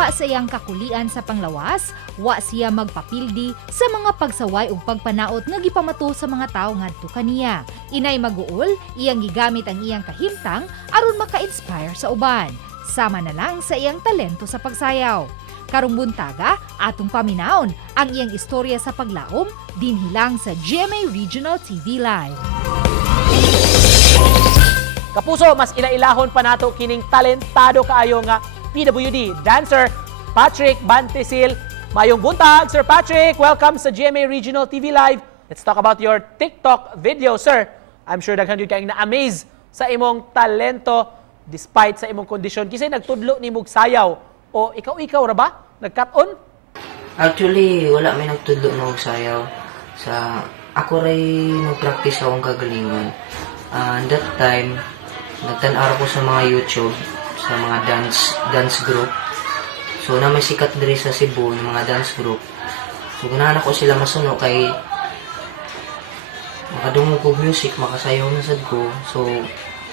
Wa sa iyang kakulian sa panglawas, wa siya magpapildi sa mga pagsaway ug pagpanaot nga gipamato sa mga tawo ngadto kaniya. Inay maguol, iyang gigamit ang iyang kahimtang aron maka-inspire sa uban. Sama na lang sa iyang talento sa pagsayaw. Karong buntaga, atong paminaon ang iyang istorya sa paglaom dinhi lang sa GMA Regional TV Live. Kapuso, mas ilailahon pa nato kining talentado kaayo nga PWD dancer Patrick Bantesil. Mayong buntag, Sir Patrick. Welcome sa GMA Regional TV Live. Let's talk about your TikTok video, sir. I'm sure daghan yun kayong na-amaze sa imong talento despite sa imong kondisyon. Kasi nagtudlo ni mong sayaw. O ikaw ra ba? Nag-cut-on? Actually, wala may nagtudlo na sayaw. Ako ray nag-practice akong kagalingon. That time, nagtan-araw ko sa mga YouTube, sa mga dance group. So, na may sikat diri sa Cebu, yung mga dance group. So, ganahan ako sila masuno kay makadungog ko music, makasayaw na sad ko. So,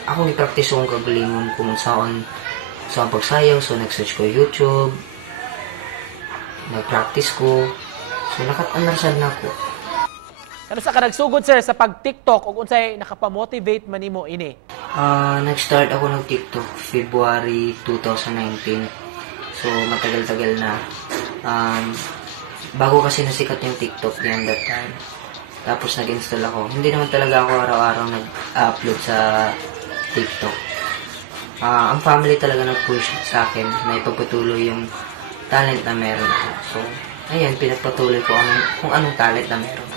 ako i-practice akong kagalingon kung saan pagsayaw. So, nag-search ko YouTube, nag-practice ko. So, nakat-anarsan na ako. Ano sa ka nagsugod, sir, sa pag-TikTok o kung sa'y nakapamotivate man nimo ini? Nag-start ako ng TikTok February 2019. So, matagal-tagal na. Bago kasi nasikat yung TikTok diyan that time. Tapos nag-install ako. Hindi naman talaga ako araw-araw nag-upload sa TikTok. Ang family talaga nag-push sa akin na ipagpatuloy yung talent na meron ako. So, ayan, pinagpatuloy ko kung anong talent na meron ako.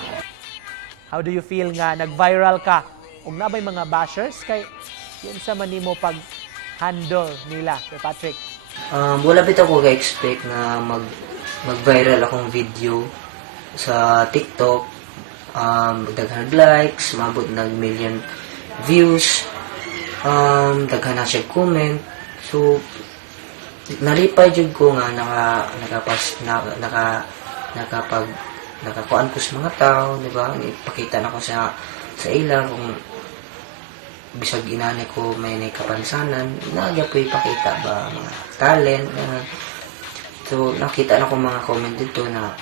How do you feel nga nag-viral ka? Kung nabay mga bashers, kay yun sa manimo pag-handle nila, Sir Patrick? Wala bit ako ka-expect na mag-viral akong video sa TikTok. Daghan likes, mabot ng million views, daghan na siya comment. So, nalipay jud ko nga nakakuan ko sa mga tao, di ba? Ipakita na ko sa ila kung bisag inani ko may kapansanan, nagya po ipakita ba mga talent. So, nakita na ko mga comment dito na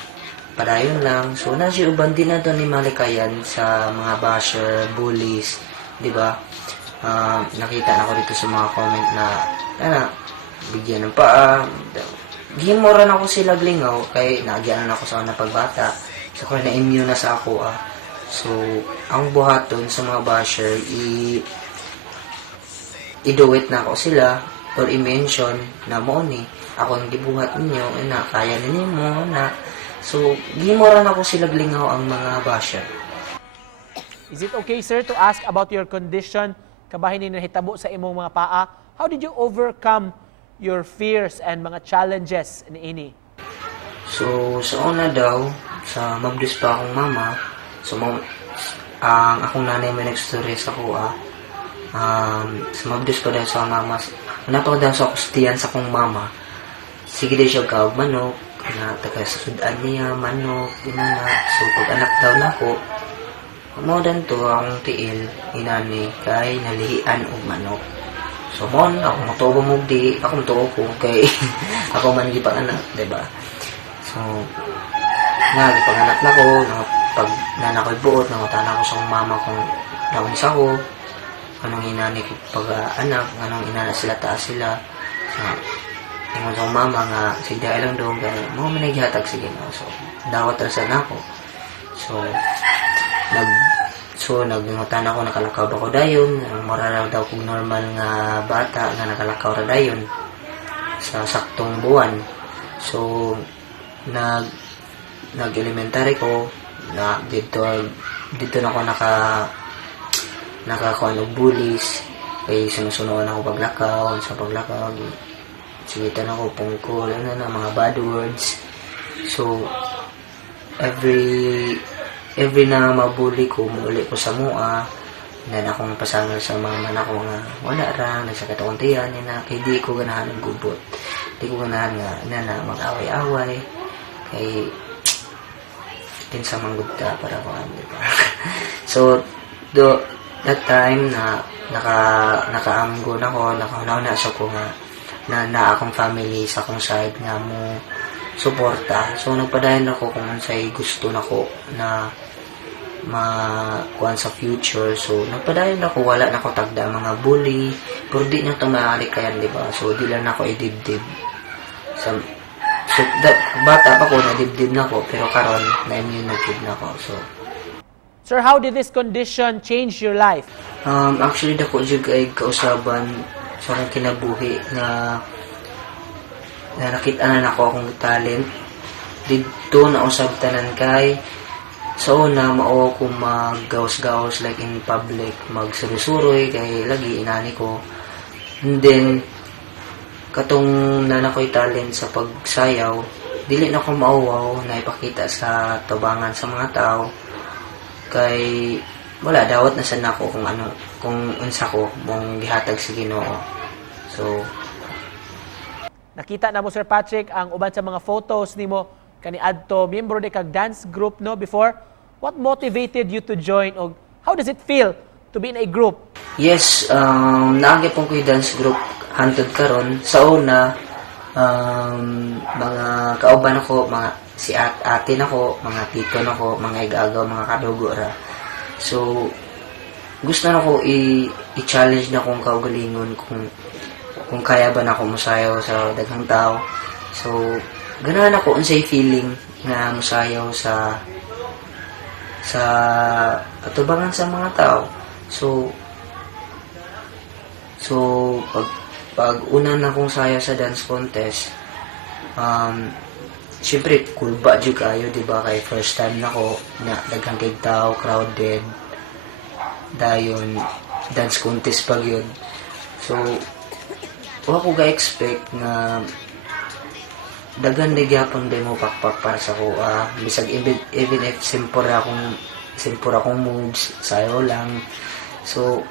padayon lang. So, nasi uban din na doon ni malikayan sa mga basher, bullies, di ba? Nakita na ko dito sa mga comment na bigyan ng paa. Gihimoran ako sila glingaw kay nagyanan ako sa una pagbata. So, kung na-immune na sa ako, So, ang buhaton sa mga basher, i-do it na ako sila or i-mention na mo ni, ako ang gibuhat ninyo, na kaya ninyo mo, na. So, gihimoran ako sila glingaw ang mga basher. Is it okay, sir, to ask about your condition? Kabahin ni nahitabo sa imong mga paa. How did you overcome your fears and mga challenges ini? So, sa una daw, sa mabdus pa akong mama, so, ang akong nanay may nagstorya sa kuha, sa mabdus pa daw sa mama, napaka daw sa kustiyan sa akong mama, sige daw siya kaog manok, na taga-sudan niya, manok, inana. So, pag anak daw na ako, mamudan to ang tiil, inani, kay nalihian og manok. So, ako matubo mo di, ako matubo ko, kay ako man gipanganak, diba? So, gipanganak na ko, pag nanakoy buot, nangutan ako sa mama kung nawins ako, anong inani ko pag-anak, anong inana sila, taas sila. So, ingon sa mama nga, sige lang doon, kaya mga managhatag, sige na. So, dawat rasan ako. So, nagngutan ako, nakalakaw ako dayon. Mararaw daw kong normal nga bata nga nakalakaw ra dayon sa saktong buwan. So, nag-elementary ko, na dito na ako nakakuha ng bullies. Kaya sinusunuan ako paglakaw, sa paglakaw. Sigitan ako, pungkol, mga bad words. So, every na mabuli ko, muli ko sa mua, na akong pasangal sa mga man ako nga, wala ra, nagsakit akong tiyan, na kay di ko ganahan ng gubot. Di ko ganahan nga, na mag-away-away, kay pinsa manggubta para ko, diba? So, that time na naka-amgo na ko, nakahunaw na sa ko nga, na akong family sa akong side nga mo suporta. So nagpadayon ako kung unsay gusto nako na makuan sa future. So nagpadayon ako, wala na ko tagda mga bully, pero di nyo ito maaalikayan, di ba? So di lang ako idibdib. So bata pa ko, nadibdib na ko, pero karon na-immune na ko. So Sir, how did this condition change your life? actually dako jud ay kausaban sa akong kinabuhi na nakita na nako akong talent dito na usab tanan kay sa una mao ko maggawas-gawas like in public, magsuroy-suroy kay lagi inani ko. And then katong nanakoy talent sa pagsayaw, dili na ko mauwaw na ipakita sa tubangan sa mga tao kay wala dawat na sad nako kung unsa ko mong gihatag sa Ginoo. So Nakita na mo, Sir Patrick, ang uban sa mga photos nimo kani adto miyembro ni kag dance group no before. What motivated you to join, o how does it feel to be in a group? yes, naagi pong ko'y dance group hantod karon. Sa una, mga kauban ako, mga si ate nako, mga tito nako, mga igagaw, mga kadugo ra. So gusto na ko i-challenge na kung kaugalingon kung kaya ba na ako musayaw sa daghang tao. So ganahan ako unsay feeling nga musayaw sa atubangan sa mga tao. So pag una na kong sayaw sa dance contest, siyempre kulba jud kayo, di ba? Kay first time na ko na daghang kay tao, crowded, dayon dance contest pag yun. So wala ko ga-expect na daghan na gyapon mo pakpak para sa ko. Bisag even if simple akong moves, sayo lang. So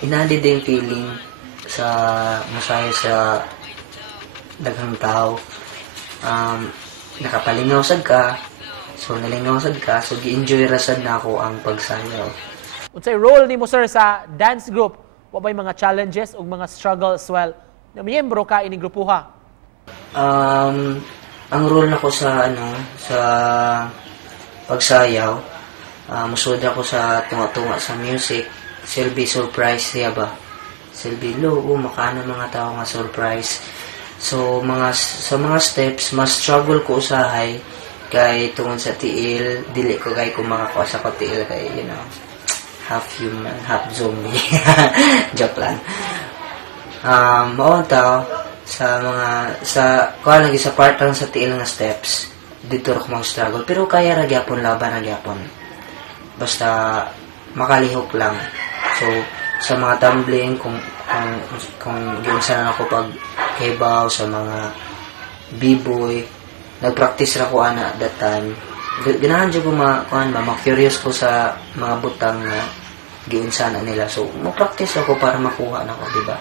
inadi din feeling sa masaya sa daghang tao. Nakapalingaw sad ka, so nalingaw sad ka, so gi-enjoy ra sad na ako ang pagsayaw. Unsay role nimo, sir, sa dance group? Wa bay mga challenges ug mga struggles while na miyembro ka ining grupuha? Ang role nako sa sa pagsayaw, musud ako sa tunga-tunga sa music. Silbi surprise siya ba? Silbi logo makana mga tao nga surprise. So sa mga steps mas struggle ko usahay kay tungod sa tiil, dili ko kay kumakakuha sa tiil kay half human, half zombie. Joke lang. Mao tao kuha lagi sa part lang sa tiil nga steps dito ako mag-struggle, pero kaya ra gyapon, laban ra gyapon basta makalihok lang. So sa mga tumbling, kung giunsa na ako pag kebaw sa mga b-boy, nagpractice ra ko ana that time. Ganahan jud ko ma-curious ko sa mga butang na giunsa na nila, so mo-practice ako para makuha na ko, di ba?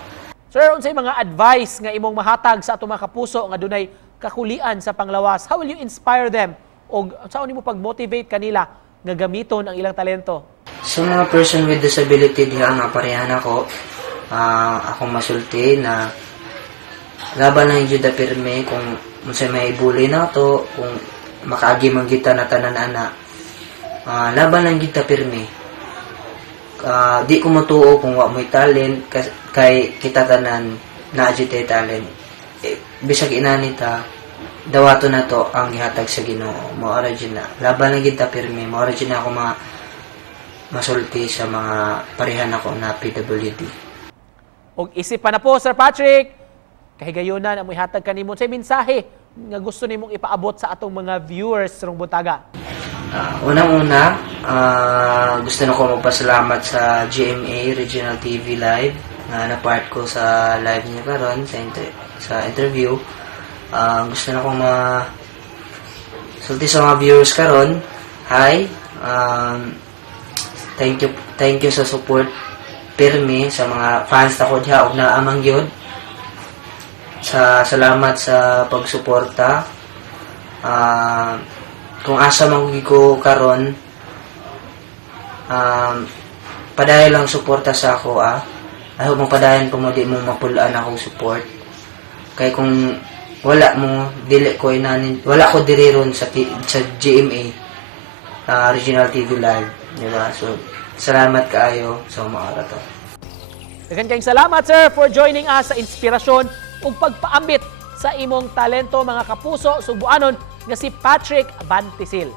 Sir, unsay mga advice nga imong mahatag sa atong mga kapuso nga dunay kakulian sa panglawas? How will you inspire them? O saan nimo pag-motivate kanila nga gamiton ang ilang talento? Sa mga person with disability diha nga parehan ako, akong masulti na laban lang jud pirme kung unsay may bully na to, kung makaagi man kita na tanan ana. Laban lang kita pirme. Di ko matuo kung wa mo'y talent kay kita tanan na jud talent. Bisag inani ta dawato na to ang gihatag sa Ginoo. Mao ra jud na. Laban lang kita pirme. Mao ra jud na ako masulti sa mga parehan ako na PWD. Og isip pa na po, Sir Patrick, kahigayonan ang ihatag kanimo sa mensahe nga gusto nimong ipaabot sa atong mga viewers rong buntaga. Unang-una, gusto na ko magpasalamat sa GMA Regional TV Live na part ko sa live niya karon sa interview. Gusto na akong sulti sa mga viewers karon. Hi, thank you sa support pirmi sa mga fans ako diha og naamang gyud. Salamat sa pagsuporta. Kung asa man ko karon, padayon lang suporta sa ako. Ayaw mong padayon kung di mo mapulaan akong support. Kay kung wala mo dili ko wala ko diri ron sa sa GMA Regional TV Live, di ba? So salamat kaayo sa mga oras to. Daghang kayong salamat, sir, for joining us sa inspirasyon ug pagpaambit sa imong talento, mga kapuso, Subuanon, nga si Patrick Bantisil.